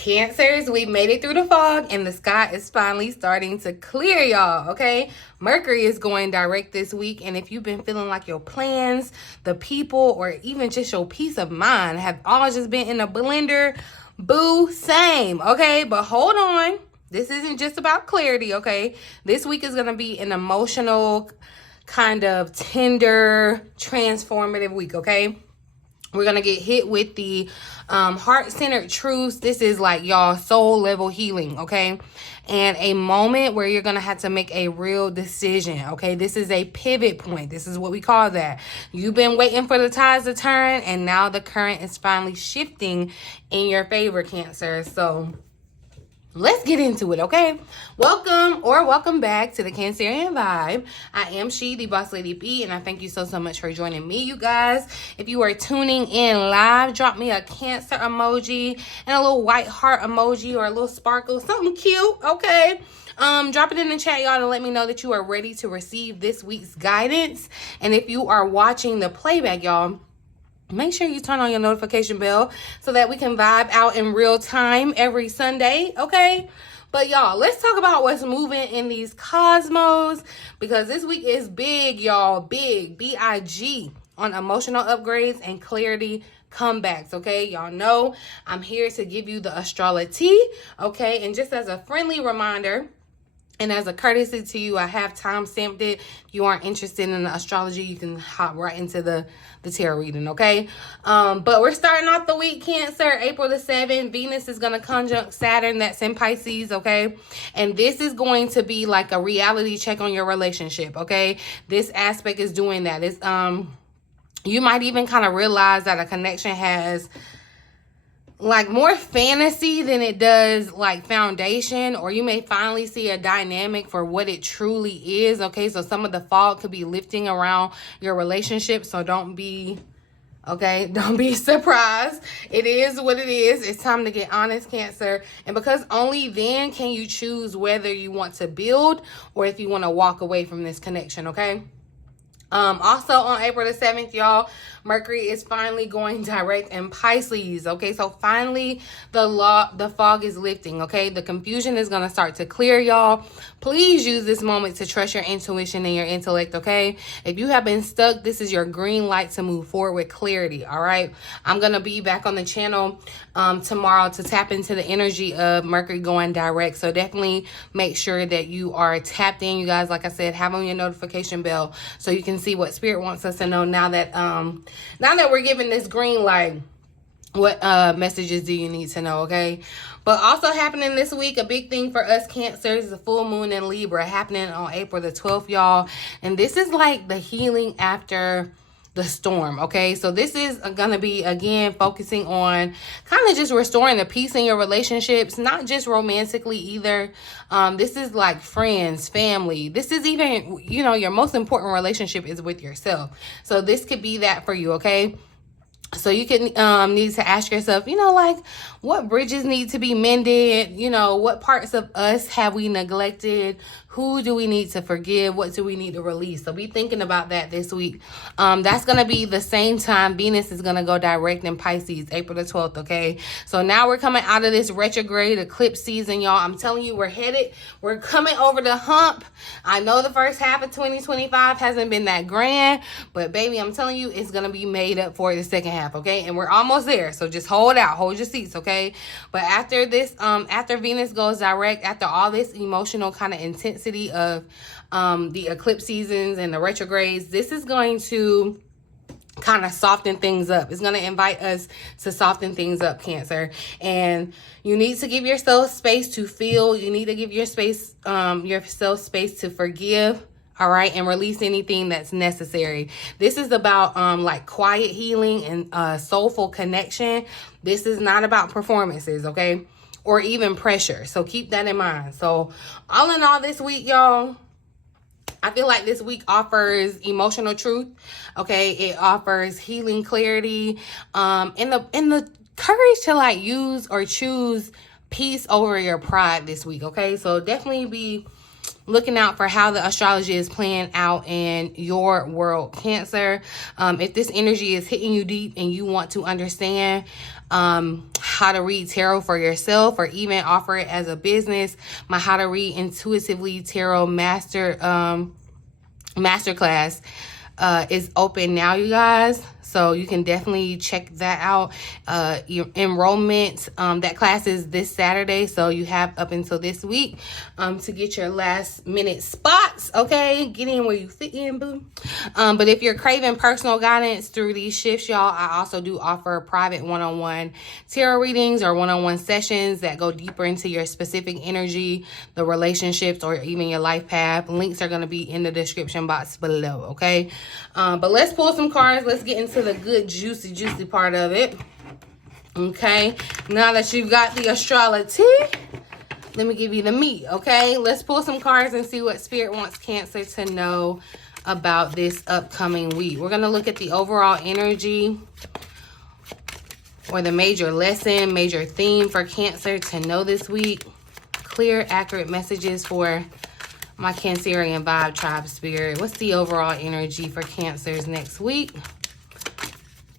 Cancers, we made it through the fog and the sky is finally starting to clear, y'all, okay? Mercury is going direct this week, and if you've been feeling like your plans, the people, or even just your peace of mind have all just been in a blender, boo, same, okay? But hold on. This isn't just about clarity, okay? This week is going to be an emotional, kind of tender, transformative week, okay? We're going to get hit with the heart-centered truths. This is like y'all soul level healing, okay? And a moment where you're going to have to make a real decision, okay? This is a pivot point. This is what we call that. You've been waiting for the tides to turn, and now the current is finally shifting in your favor, Cancer. So let's get into it, okay? Welcome back to the Cancerian Vibe. I am she, the Boss Lady B, and I thank you so much for joining me, you guys. If you are tuning in live, drop me a Cancer emoji and a little white heart emoji or a little sparkle, something cute, okay? Drop it in the chat, y'all, to let me know that you are ready to receive this week's guidance. And if you are watching the playback, y'all, make sure you turn on your notification bell so that we can vibe out in real time every Sunday, okay? But y'all, let's talk about what's moving in these cosmos, because this week is big, y'all, big, B-I-G, on emotional upgrades and clarity comebacks, okay? Y'all know I'm here to give you the Astrolo-TEA, okay? And just as a friendly reminder, and as a courtesy to you, I have time-stamped it. If you aren't interested in the astrology, you can hop right into the tarot reading, okay? But we're starting off the week, Cancer, April the 7th. Venus is going to conjunct Saturn. That's in Pisces, okay? And this is going to be like a reality check on your relationship, okay? This aspect is doing that. It's, you might even kind of realize that a connection has like more fantasy than it does like foundation, or you may finally see a dynamic for what it truly is, okay? So some of the fog could be lifting around your relationship, so don't be surprised. It is what it is. It's time to get honest, Cancer, and because only then can you choose whether you want to build or if you want to walk away from this connection, okay? Also on April the 7th, y'all, Mercury is finally going direct in Pisces, okay? So finally, the fog is lifting, okay? The confusion is going to start to clear, y'all. Please use this moment to trust your intuition and your intellect, okay? If you have been stuck, this is your green light to move forward with clarity, all right? I'm going to be back on the channel tomorrow to tap into the energy of Mercury going direct. So definitely make sure that you are tapped in, you guys. Like I said, have on your notification bell so you can see what Spirit wants us to know now that we're given this green light. What messages do you need to know, okay? But also happening this week, a big thing for us Cancers is a full moon in Libra happening on April the 12th, y'all. And this is like the healing after the storm, okay? So this is gonna be, again, focusing on kind of just restoring the peace in your relationships, not just romantically either. This is like friends, family. This is even, you know, your most important relationship is with yourself. So this could be that for you, okay? So you can need to ask yourself, you know, like, what bridges need to be mended? You know, what parts of us have we neglected? Who do we need to forgive? What do we need to release? So be thinking about that this week. That's going to be the same time Venus is going to go direct in Pisces, April the 12th, okay? So now we're coming out of this retrograde eclipse season, y'all. I'm telling you, we're coming over the hump. I know the first half of 2025 hasn't been that grand, but baby, I'm telling you, it's going to be made up for the second half, okay? And we're almost there. So just hold out, hold your seats, okay? But after this, after Venus goes direct, after all this emotional kind of intensity of the eclipse seasons and the retrogrades, this is going to kind of soften things up. It's going to invite us to soften things up, Cancer. And you need to give yourself space to feel. You need to give yourself space to forgive. All right, and release anything that's necessary. This is about like quiet healing and soulful connection. This is not about performances, okay? Or even pressure. So keep that in mind. So all in all this week, y'all, I feel like this week offers emotional truth, okay? It offers healing clarity, and the courage to like use or choose peace over your pride this week, okay? So definitely be looking out for how the astrology is playing out in your world, Cancer. If this energy is hitting you deep and you want to understand how how to read tarot for yourself or even offer it as a business, my how to read intuitively tarot masterclass is open now, you guys. So you can definitely check that out. Your enrollment, that class is this Saturday. So you have up until this week to get your last minute spots. Okay, get in where you fit in, boo. But if you're craving personal guidance through these shifts, y'all, I also do offer private one-on-one tarot readings or one-on-one sessions that go deeper into your specific energy, the relationships, or even your life path. Links are going to be in the description box below. Okay, but let's pull some cards. Let's get into the good juicy part of it. Okay, now that you've got the Astrolo-TEA, let me give you the meat. Okay, let's pull some cards and see what Spirit wants Cancer to know about this upcoming week. We're going to look at the overall energy or the major lesson, major theme for Cancer to know this week. Clear, accurate messages for my Cancerian vibe tribe spirit. What's the overall energy for Cancers next week?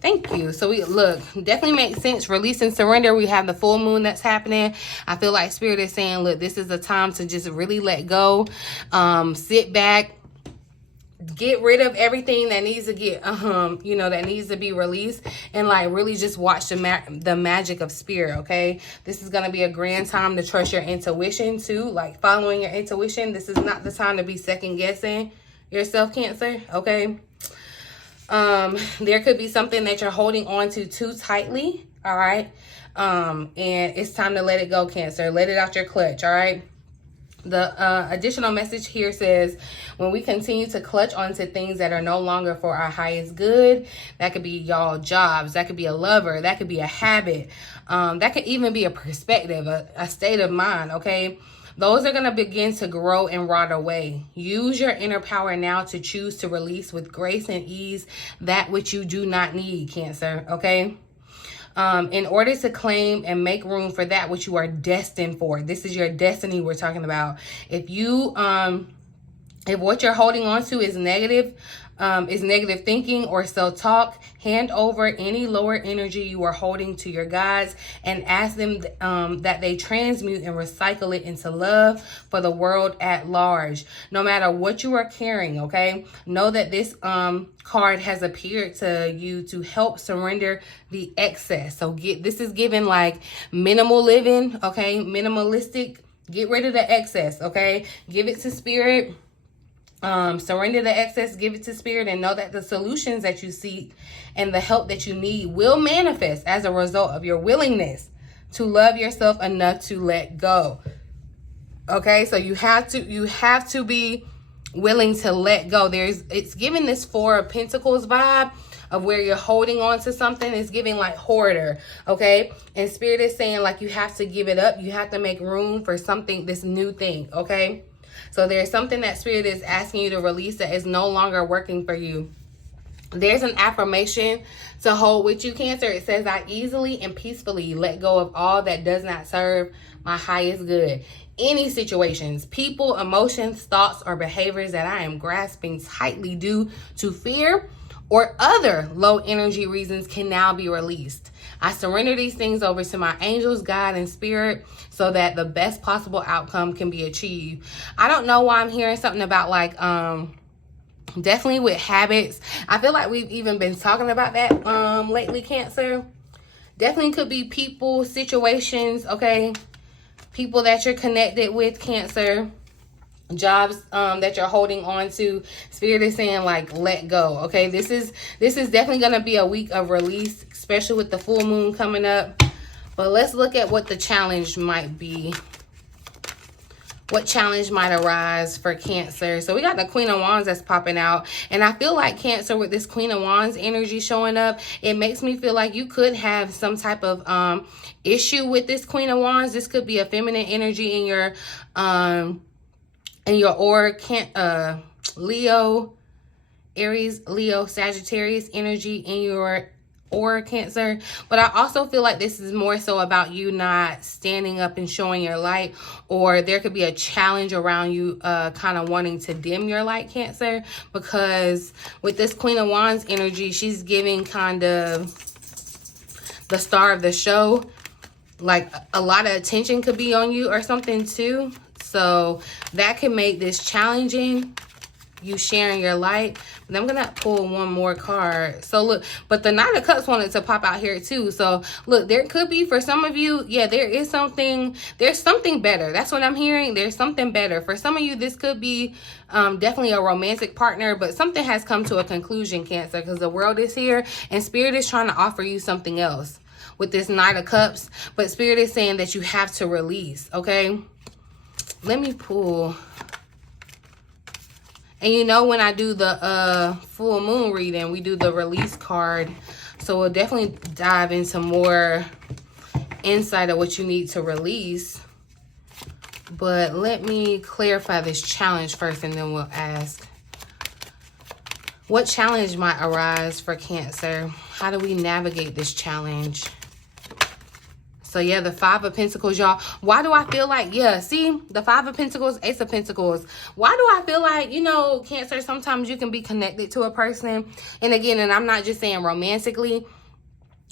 Thank you. So we look, definitely makes sense. Release and surrender. We have the full moon that's happening. I feel like Spirit is saying, look, this is a time to just really let go. Sit back. Get rid of everything that needs to get, you know, that needs to be released, and like really just watch the magic of Spirit. Okay, this is gonna be a grand time to trust your intuition too, like following your intuition. This is not the time to be second guessing yourself, Cancer. Okay, there could be something that you're holding on to too tightly. All right, and it's time to let it go, Cancer. Let it out your clutch. All right. The additional message here says, when we continue to clutch onto things that are no longer for our highest good, that could be y'all jobs, that could be a lover, that could be a habit, that could even be a perspective, a state of mind, okay? Those are going to begin to grow and rot away. Use your inner power now to choose to release with grace and ease that which you do not need, Cancer, okay? In order to claim and make room for that which you are destined for. This is your destiny we're talking about. If you, if what you're holding on to is negative thinking or self-talk, hand over any lower energy you are holding to your guides and ask them that they transmute and recycle it into love for the world at large. No matter what you are carrying, okay? Know that this card has appeared to you to help surrender the excess. So this is given like minimal living, okay? Minimalistic. Get rid of the excess, okay? Give it to Spirit. Surrender the excess, give it to Spirit, and know that the solutions that you seek and the help that you need will manifest as a result of your willingness to love yourself enough to let go. Okay, so you have to be willing to let go. It's giving this Four of Pentacles vibe of where you're holding on to something. It's giving like hoarder, okay? And Spirit is saying like you have to give it up. You have to make room for something, this new thing, okay? So there's something that Spirit is asking you to release that is no longer working for you. There's an affirmation to hold with you, Cancer. It says, I easily and peacefully let go of all that does not serve my highest good. Any situations, people, emotions, thoughts, or behaviors that I am grasping tightly due to fear or other low energy reasons can now be released. I surrender these things over to my angels, God, and Spirit so that the best possible outcome can be achieved. I don't know why I'm hearing something about like, definitely with habits. I feel like we've even been talking about that lately, Cancer. Definitely could be people, situations, okay? People that you're connected with, Cancer. Jobs that you're holding on to. Spirit is saying like let go, okay? This is definitely going to be a week of release, especially with the full moon coming up. But let's look at what the challenge might be. What challenge might arise for Cancer? So we got the Queen of Wands that's popping out, and I feel like Cancer, with this Queen of Wands energy showing up, it makes me feel like you could have some type of issue with this Queen of Wands. This could be a feminine energy in your aura, Leo, Aries, Leo, Sagittarius energy in your aura, Cancer. But I also feel like this is more so about you not standing up and showing your light, or there could be a challenge around you kind of wanting to dim your light, Cancer, because with this Queen of Wands energy, she's giving kind of the star of the show. like a lot of attention could be on you or something too. So that can make this challenging, you sharing your light. But I'm gonna pull one more card. So look, but the Knight of Cups wanted to pop out here too. So look, there could be for some of you, yeah, there's something better. That's what I'm hearing. There's something better for some of you. This could be definitely a romantic partner, but something has come to a conclusion, Cancer, because the World is here and Spirit is trying to offer you something else with this Knight of Cups. But Spirit is saying that you have to release. Okay, let me pull. And you know, when I do the full moon reading, we do the release card. So we'll definitely dive into more insight of what you need to release. But let me clarify this challenge first, and then we'll ask. What challenge might arise for Cancer? How do we navigate this challenge? So yeah, the Five of Pentacles, y'all. Why do I feel like, yeah, see, the Five of Pentacles, Ace of Pentacles. Why do I feel like, you know, Cancer, sometimes you can be connected to a person. And again, and I'm not just saying romantically,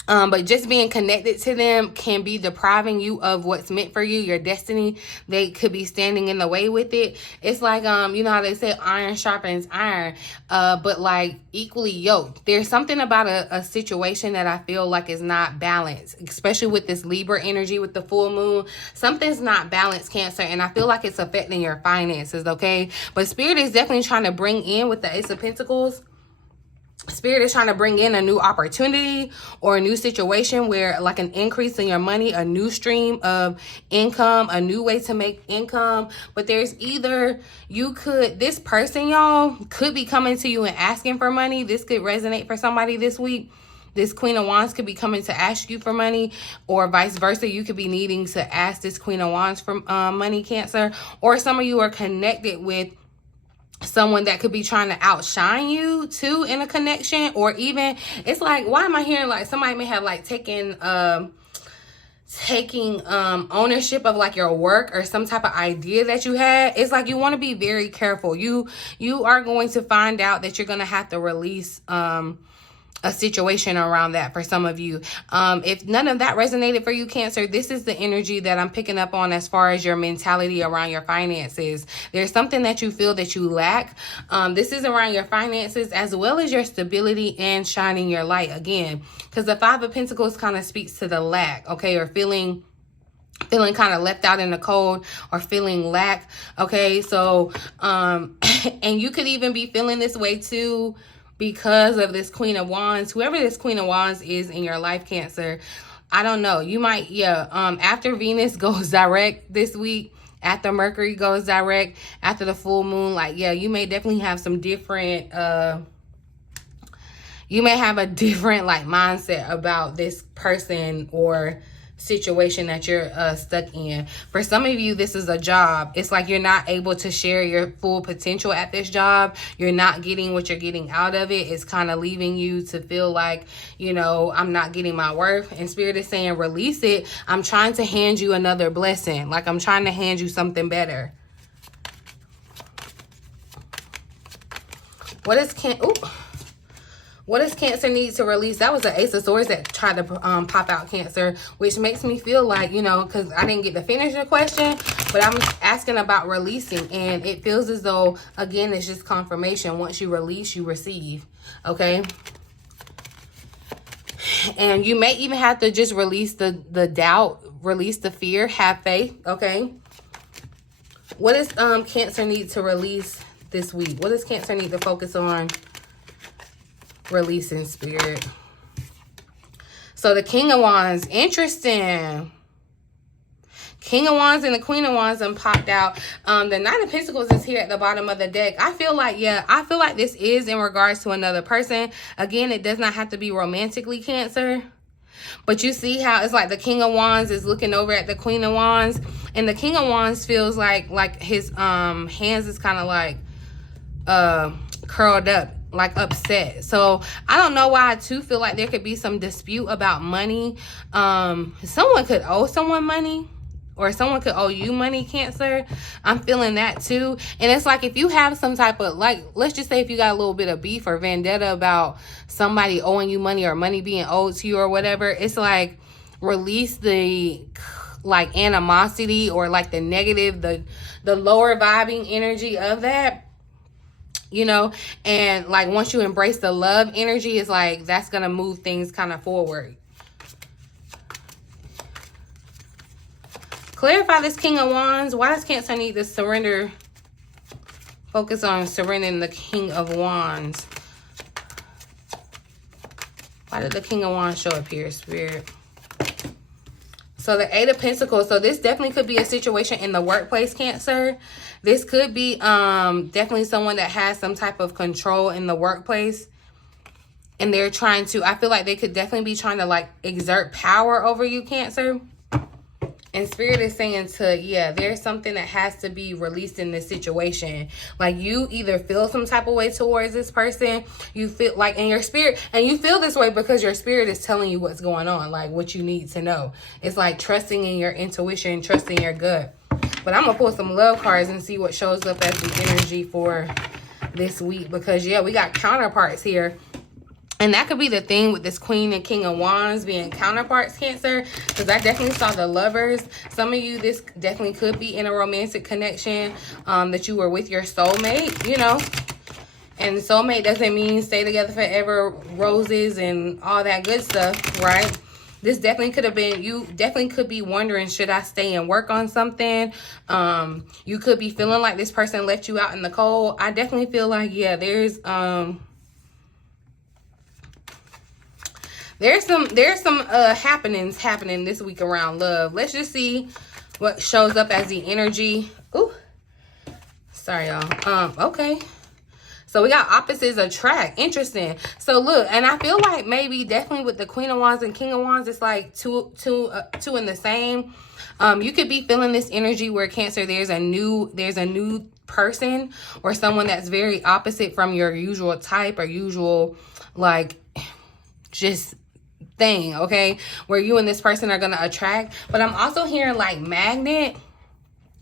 but just being connected to them can be depriving you of what's meant for you, your destiny. They could be standing in the way with it. It's like, you know how they say iron sharpens iron, but like equally yoked. There's something about a situation that I feel like is not balanced, especially with this Libra energy, with the full moon. Something's not balanced, Cancer, and I feel like it's affecting your finances, okay? But Spirit is definitely trying to bring in, with the Ace of Pentacles, Spirit is trying to bring in a new opportunity or a new situation where, like, an increase in your money, a new stream of income, a new way to make income. But there's either this person, y'all, could be coming to you and asking for money. This could resonate for somebody this week. This Queen of Wands could be coming to ask you for money, or vice versa. You could be needing to ask this Queen of Wands for money, Cancer. Or some of you are connected with someone that could be trying to outshine you too in a connection. Or even, it's like, why am I hearing like somebody may have like taken ownership of like your work or some type of idea that you had. It's like you want to be very careful. You are going to find out that you're going to have to release a situation around that for some of you. If none of that resonated for you, Cancer, this is the energy that I'm picking up on as far as your mentality around your finances. There's something that you feel that you lack. This is around your finances as well as your stability and shining your light again, because the Five of Pentacles kind of speaks to the lack, okay, or feeling kind of left out in the cold, or feeling lack, okay? So and you could even be feeling this way too because of this Queen of Wands. Whoever this Queen of Wands is in your life, Cancer, I don't know. You might, after Venus goes direct this week, after Mercury goes direct, after the full moon, like, yeah, you may definitely have some different, you may have a different, like, mindset about this person or situation that you're stuck in. For some of you, this is a job. It's like you're not able to share your full potential at this job. You're not getting what you're getting out of it. It's kind of leaving you to feel like, you know, I'm not getting my worth. And Spirit is saying, release it. I'm trying to hand you another blessing. Like, I'm trying to hand you something better. What does Cancer need to release? That was the Ace of Swords that tried to pop out, Cancer, which makes me feel like, you know, because I didn't get to finish the question, but I'm asking about releasing. And it feels as though, again, it's just confirmation. Once you release, you receive, okay? And you may even have to just release the doubt, release the fear, have faith, okay? What does Cancer need to release this week? What does Cancer need to focus on releasing, Spirit? So the King of Wands, interesting. King of Wands and the Queen of Wands popped out. The Knight of Pentacles is here at the bottom of the deck. I feel like, I feel like this is in regards to another person. Again, it does not have to be romantically, Cancer. But you see how it's like the King of Wands is looking over at the Queen of Wands. And the King of Wands feels like his hands is kind of like curled up, like upset. So I don't know why I too feel like there could be some dispute about money. Someone could owe someone money, or someone could owe you money, Cancer. I'm feeling that too. And it's like if you have some type of, like, let's just say if you got a little bit of beef or vendetta about somebody owing you money or money being owed to you or whatever, it's like release the like animosity or like the negative, the lower vibing energy of that, you know. And like once you embrace the love energy, it's like that's gonna move things kind of forward. Clarify this King of Wands. Why does Cancer need to surrender? Focus on surrendering the King of Wands. Why did the King of Wands show up here, Spirit? So the Eight of Pentacles. So this definitely could be a situation in the workplace, Cancer. This could be definitely someone that has some type of control in the workplace. And they're trying to, I feel like they could definitely be trying to like exert power over you, Cancer. And Spirit is saying yeah, there's something that has to be released in this situation. Like you either feel some type of way towards this person. You feel like in your spirit, and you feel this way because your spirit is telling you what's going on, like what you need to know. It's like trusting in your intuition, trusting your gut. But I'm going to pull some love cards and see what shows up as the energy for this week. Because yeah, we got counterparts here. And that could be the thing with this Queen and King of Wands being counterparts, Cancer. Because I definitely saw the Lovers. Some of you, this definitely could be in a romantic connection that you were with your soulmate, you know. And soulmate doesn't mean stay together forever, roses and all that good stuff, right? This definitely could have been, you definitely could be wondering, should I stay and work on something? You could be feeling like this person left you out in the cold. I definitely feel like, yeah, there's some happenings happening this week around love. Let's just see what shows up as the energy. Ooh, sorry y'all. Okay, so we got opposites attract. Interesting. So look, and I feel like maybe definitely with the Queen of Wands and King of Wands, it's like two in the same. You could be feeling this energy where, Cancer, there's a new person or someone that's very opposite from your usual type or usual like just thing, okay, where you and this person are gonna attract. But I'm also hearing like magnet,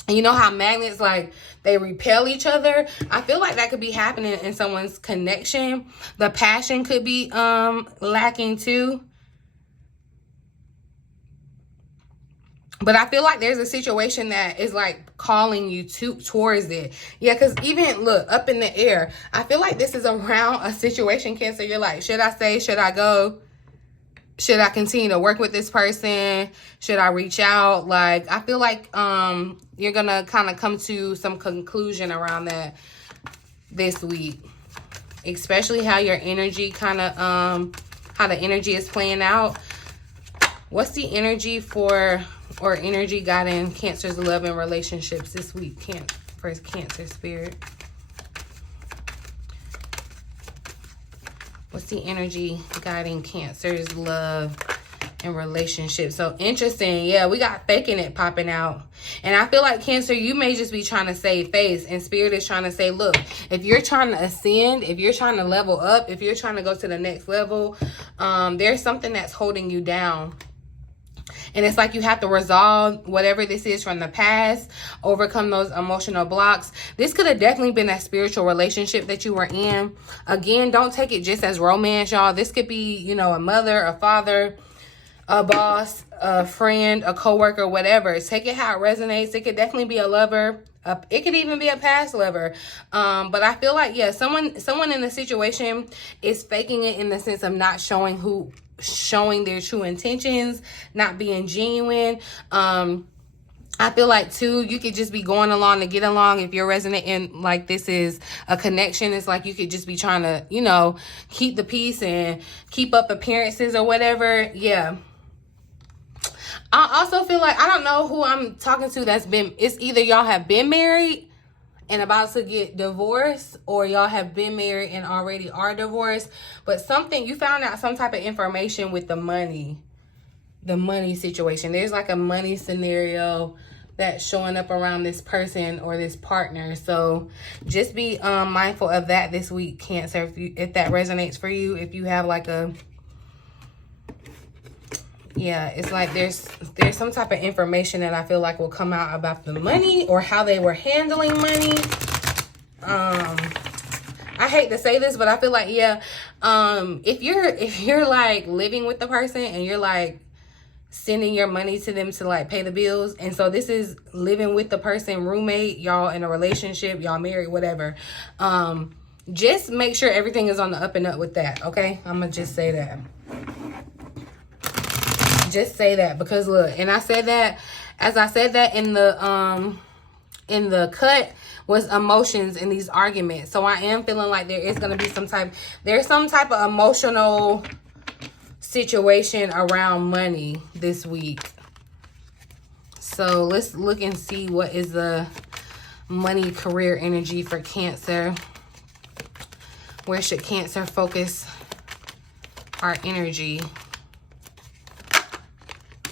and you know how magnets, like, they repel each other. I feel like that could be happening in someone's connection. The passion could be lacking too. But I feel like there's a situation that is like calling you towards it. Yeah, because even look up in the air, I feel like this is around a situation, Cancer. You're like, should I stay? Should I go? Should I continue to work with this person? Should I reach out? Like, I feel like you're going to kind of come to some conclusion around that this week. Especially how your energy kind of, how the energy is playing out. What's the energy for, or energy guiding Cancer's love and relationships this week? For Cancer, Spirit. What's the energy guiding Cancer's love and relationships? So interesting. Yeah, we got faking it popping out. And I feel like, Cancer, you may just be trying to save face. And Spirit is trying to say, look, if you're trying to ascend, if you're trying to level up, if you're trying to go to the next level, there's something that's holding you down. And it's like you have to resolve whatever this is from the past, overcome those emotional blocks. This could have definitely been that spiritual relationship that you were in. Again, don't take it just as romance, y'all. This could be, you know, a mother, a father, a boss, a friend, a coworker, whatever. Take it how it resonates. It could definitely be a lover. It could even be a past lover. But I feel like, yeah, someone in the situation is faking it in the sense of not showing their true intentions, not being genuine. I feel like too, you could just be going along to get along. If you're resonating like this is a connection, it's like you could just be trying to, you know, keep the peace and keep up appearances or whatever. Yeah. I also feel like, I don't know who I'm talking to it's either y'all have been married and about to get divorced, or y'all have been married and already are divorced. But you found out some type of information with the money situation. There's like a money scenario that's showing up around this person or this partner. So just be mindful of that this week, Cancer, if that resonates for you. If you have like yeah, it's like there's some type of information that I feel like will come out about the money or how they were handling money. I hate to say this, but I feel like, yeah, if you're like living with the person and you're like, sending your money to them to like pay the bills. And so this is living with the person, roommate, y'all in a relationship, y'all married, whatever. Just make sure everything is on the up and up with that, okay? I'm gonna just say that. Just say that, because look, and I said that, as I said that in the cut, was emotions in these arguments. So I am feeling like there is going to be there's some type of emotional situation around money this week. So let's look and see what is the money career energy for Cancer. Where should Cancer focus our energy?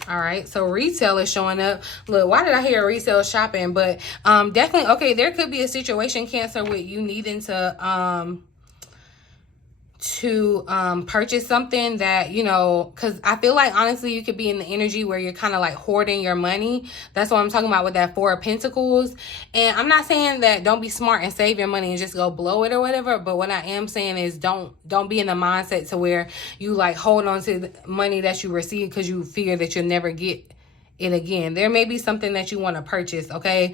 All right, so retail is showing up. Look, why did I hear retail shopping? But definitely, okay, there could be a situation, Cancer, with you needing to purchase something that, you know, because I feel like honestly you could be in the energy where you're kind of like hoarding your money. That's what I'm talking about with that 4 of Pentacles. And I'm not saying that don't be smart and save your money and just go blow it or whatever, but what I am saying is don't be in the mindset to where you like hold on to the money that you receive because you fear that you'll never get it again. There may be something that you want to purchase, okay?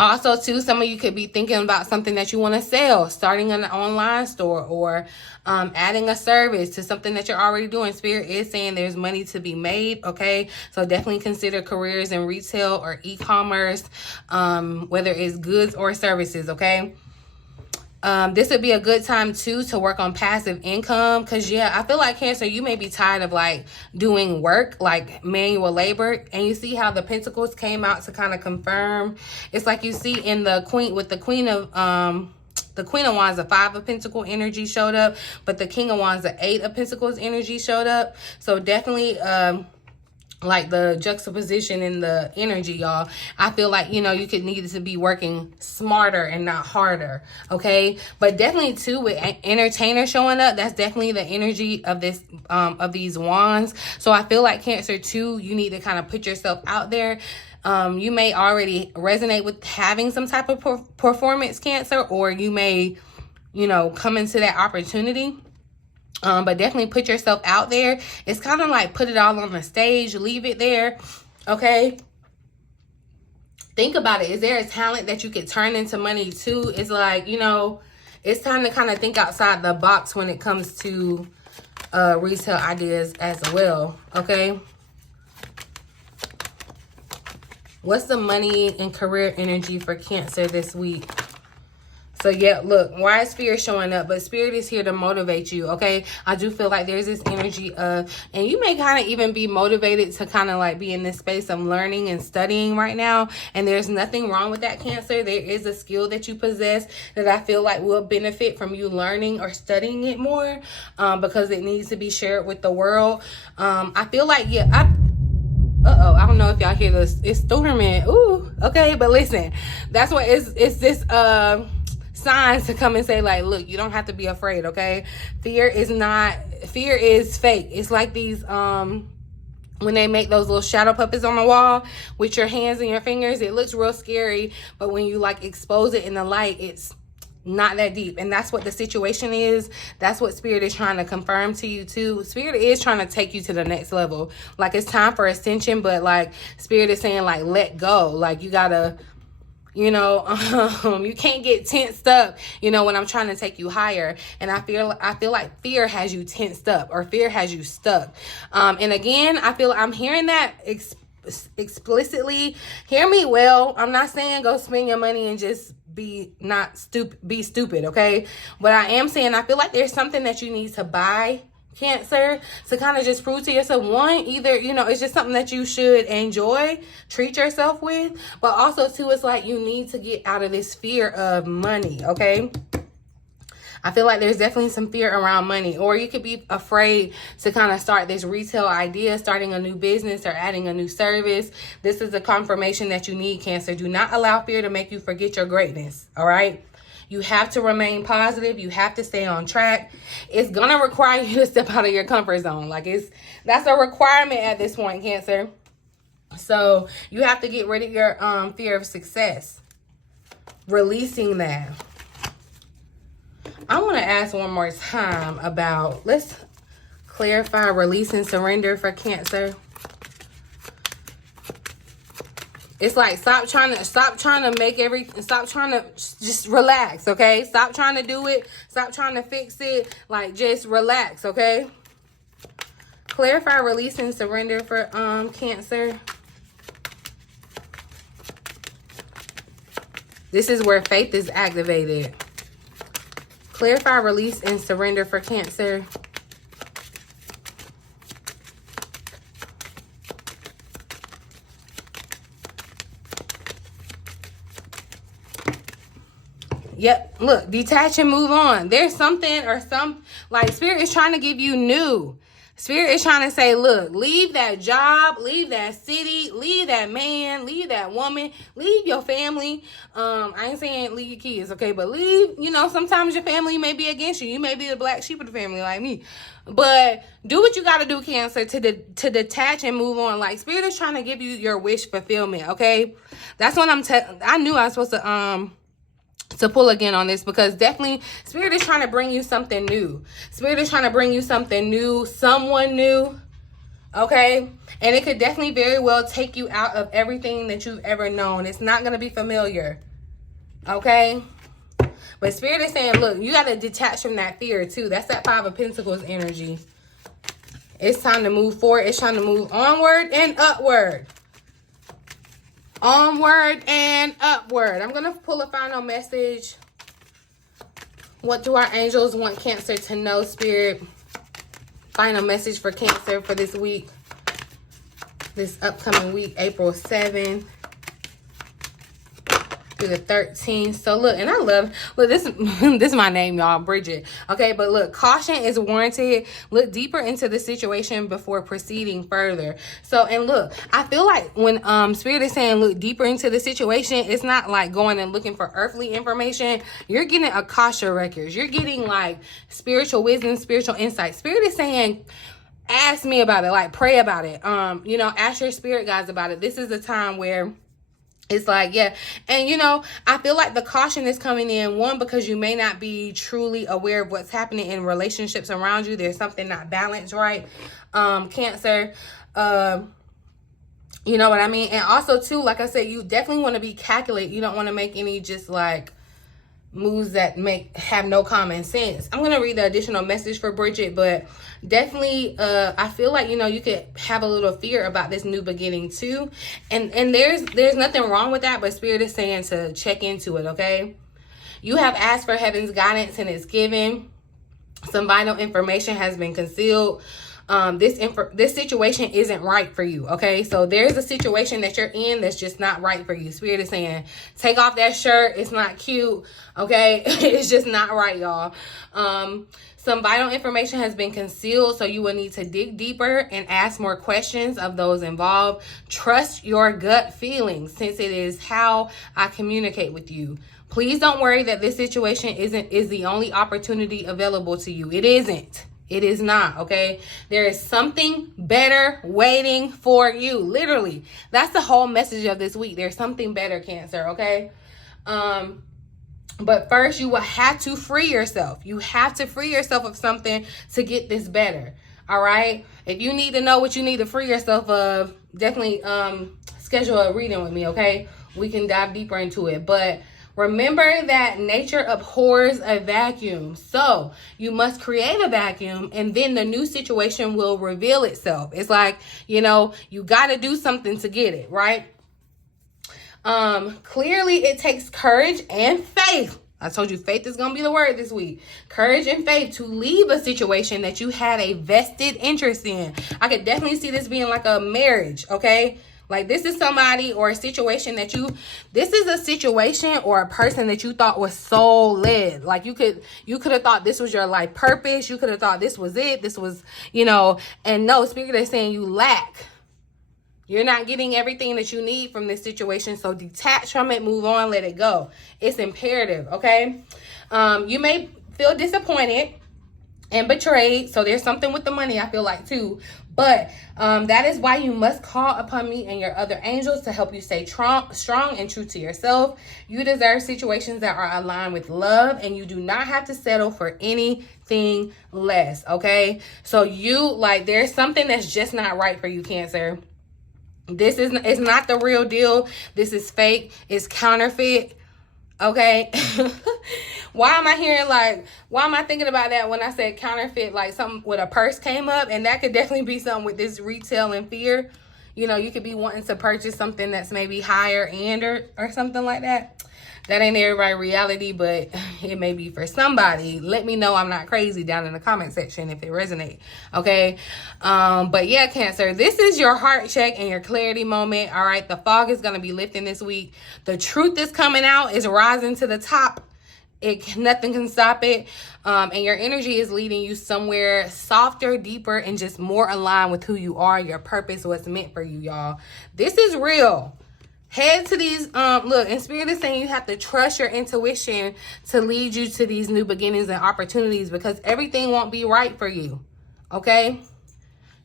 Also, too, some of you could be thinking about something that you want to sell, starting an online store, or adding a service to something that you're already doing. Spirit is saying there's money to be made, okay? So definitely consider careers in retail or e-commerce, whether it's goods or services, okay? This would be a good time too to work on passive income, because yeah, I feel like Cancer, you may be tired of like doing work, like manual labor, and you see how the Pentacles came out to kind of confirm. It's like you see in the Queen, with the Queen of Wands, the 5 of Pentacles energy showed up, but the King of Wands, the 8 of Pentacles energy showed up. So definitely like the juxtaposition in the energy, y'all. I feel like, you know, you could need to be working smarter and not harder, okay? But definitely too, with entertainer showing up, that's definitely the energy of this of these wands. So I feel like Cancer too, you need to kind of put yourself out there. You may already resonate with having some type of performance, Cancer, or you may, you know, come into that opportunity. But definitely put yourself out there. It's kind of like put it all on the stage, leave it there, okay? Think about it. Is there a talent that you could turn into money too? It's like, you know, it's time to kind of think outside the box when it comes to retail ideas as well, okay? What's the money and career energy for Cancer this week? So yeah, look, why is fear showing up? But Spirit is here to motivate you, okay? I do feel like there's this energy of, and you may kind of even be motivated to kind of like be in this space of learning and studying right now. And there's nothing wrong with that, Cancer. There is a skill that you possess that I feel like will benefit from you learning or studying it more, because it needs to be shared with the world. I feel like, yeah, I don't know if y'all hear this. It's storming. Ooh, okay. But listen, that's what it's this, signs to come and say like, look, you don't have to be afraid, okay? Fear is fake. It's like these when they make those little shadow puppets on the wall with your hands and your fingers, it looks real scary, but when you like expose it in the light, it's not that deep. And that's what the situation is. That's what Spirit is trying to confirm to you too. Spirit is trying to take you to the next level. Like, it's time for ascension, but like Spirit is saying like, let go. Like, you gotta, you know, you can't get tensed up, you know, when I'm trying to take you higher. And I feel like fear has you tensed up, or fear has you stuck. And again, I'm hearing that explicitly. Hear me well. I'm not saying go spend your money and just be stupid, okay? But I am saying I feel like there's something that you need to buy, Cancer, to kind of just prove to yourself, one, either, you know, it's just something that you should enjoy, treat yourself with, but also too, it's like you need to get out of this fear of money, okay? I feel like there's definitely some fear around money, or you could be afraid to kind of start this retail idea, starting a new business or adding a new service. This is a confirmation that you need, Cancer. Do not allow fear to make you forget your greatness, all right? You have to remain positive. You have to stay on track. It's going to require you to step out of your comfort zone. Like, that's a requirement at this point, Cancer. So you have to get rid of your fear of success. Releasing that. I want to ask one more time about, let's Clarify, release, and surrender for Cancer. It's like stop trying to just relax, okay? Stop trying to do it. Stop trying to fix it. Like, just relax, okay? Clarify, release, and surrender for Cancer. This is where faith is activated. Clarify, release, and surrender for Cancer. Yep, look, detach and move on. There's something or like Spirit is trying to give you new. Spirit is trying to say, look, leave that job, leave that city, leave that man, leave that woman, leave your family. I ain't saying leave your kids, okay? But leave, you know, sometimes your family may be against you. You may be the black sheep of the family like me. But do what you got to do, Cancer, to detach and move on. Like, Spirit is trying to give you your wish fulfillment, okay? That's what I knew I was supposed to pull again on this, because definitely Spirit is trying to bring you something new. Spirit is trying to bring you something new, someone new, okay? And it could definitely very well take you out of everything that you've ever known. It's not going to be familiar, okay? But Spirit is saying, look, you got to detach from that fear too. That's that Five of Pentacles energy. It's time to move forward. It's time to move onward and upward. Onward and upward. I'm going to pull a final message. What do our angels want Cancer to know, Spirit? Final message for Cancer for this week. This upcoming week, April 7th through the 13th. So look, and I love, look, this is my name, y'all, Bridget. Okay, but look, caution is warranted. Look deeper into the situation before proceeding further. So, and look, I feel like when Spirit is saying look deeper into the situation, it's not like going and looking for earthly information. You're getting Akasha records. You're getting like spiritual wisdom, spiritual insight. Spirit is saying, ask me about it, like pray about it. You know, ask your spirit guides about it. This is a time where it's like, yeah. And, you know, I feel like the caution is coming in, one, because you may not be truly aware of what's happening in relationships around you. There's something not balanced, right? Cancer, you know what I mean? And also, too, like I said, you definitely want to be calculated. You don't want to make any just like moves that have no common sense. I'm going to read the additional message for Bridget, but definitely I feel like, you know, you could have a little fear about this new beginning too, and there's nothing wrong with that, but Spirit is saying to check into it, okay? You have asked for heaven's guidance and it's given. Some vital information has been concealed. This situation isn't right for you, okay? So there's a situation that you're in that's just not right for you. Spirit is saying, take off that shirt. It's not cute, okay? It's just not right, y'all. Some vital information has been concealed, so you will need to dig deeper and ask more questions of those involved. Trust your gut feelings, since it is how I communicate with you. Please don't worry that this situation is the only opportunity available to you. It isn't. It is not, okay? There is something better waiting for you. Literally. That's the whole message of this week. There's something better, Cancer, okay? But first, you will have to free yourself. You have to free yourself of something to get this better, all right? If you need to know what you need to free yourself of, definitely schedule a reading with me, okay? We can dive deeper into it. But remember that nature abhors a vacuum. So you must create a vacuum, and then the new situation will reveal itself. It's like, you know, you got to do something to get it, right? Clearly it takes courage and faith. I told you faith is going to be the word this week. Courage and faith to leave a situation that you had a vested interest in. I could definitely see this being like a marriage, okay? Like this is somebody or a situation that this is a situation or a person that you thought was soul led. Like you could have thought this was your life purpose. You could have thought this was it. This was, you know, and no, Spirit is saying you lack. You're not getting everything that you need from this situation. So detach from it, move on, let it go. It's imperative, okay? You may feel disappointed and betrayed. So there's something with the money, I feel like, too. But that is why you must call upon me and your other angels to help you stay strong and true to yourself. You deserve situations that are aligned with love, and you do not have to settle for anything less, okay? So there's something that's just not right for you, Cancer. It's not the real deal. This is fake. It's counterfeit. Okay. Why am I thinking about that when I said counterfeit? Like something with a purse came up, and that could definitely be something with this retail and fear. You know, you could be wanting to purchase something that's maybe higher end or something like that. That ain't everybody's reality, but it may be for somebody. Let me know I'm not crazy down in the comment section if it resonates, okay? But yeah, Cancer, this is your heart check and your clarity moment, all right? The fog is going to be lifting this week. The truth is coming out, is rising to the top. Nothing can stop it. And your energy is leading you somewhere softer, deeper, and just more aligned with who you are, your purpose, what's meant for you, y'all. This is real. Head to these, look, and Spirit is saying you have to trust your intuition to lead you to these new beginnings and opportunities, because everything won't be right for you, okay?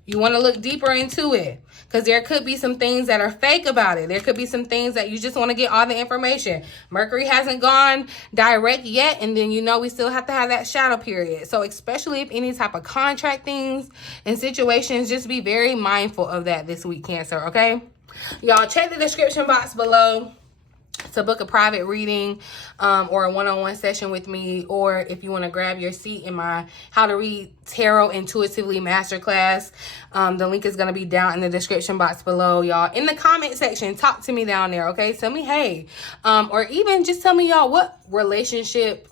You want to look deeper into it, because there could be some things that are fake about it. There could be some things that you just want to get all the information. Mercury hasn't gone direct yet, and then, we still have to have that shadow period. So especially if any type of contract things and situations, just be very mindful of that this week, Cancer, okay? Y'all check the description box below to book a private reading or a one-on-one session with me, or if you want to grab your seat in my How to Read Tarot Intuitively Masterclass. The link is going to be down in the description box below, y'all. In the comment section, talk to me down there, okay? Tell me, hey, or even just tell me, y'all, what relationship,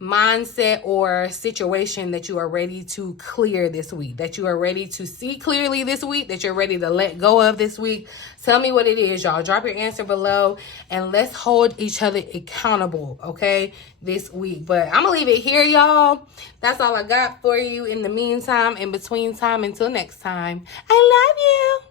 mindset, or situation that you are ready to clear this week, that you are ready to see clearly this week, that you're ready to let go of this week. Tell me what it is, y'all. Drop your answer below, and let's hold each other accountable, okay, this week. But I'm gonna leave it here, y'all. That's all I got for you. In the meantime, in between time, until next time, I love you.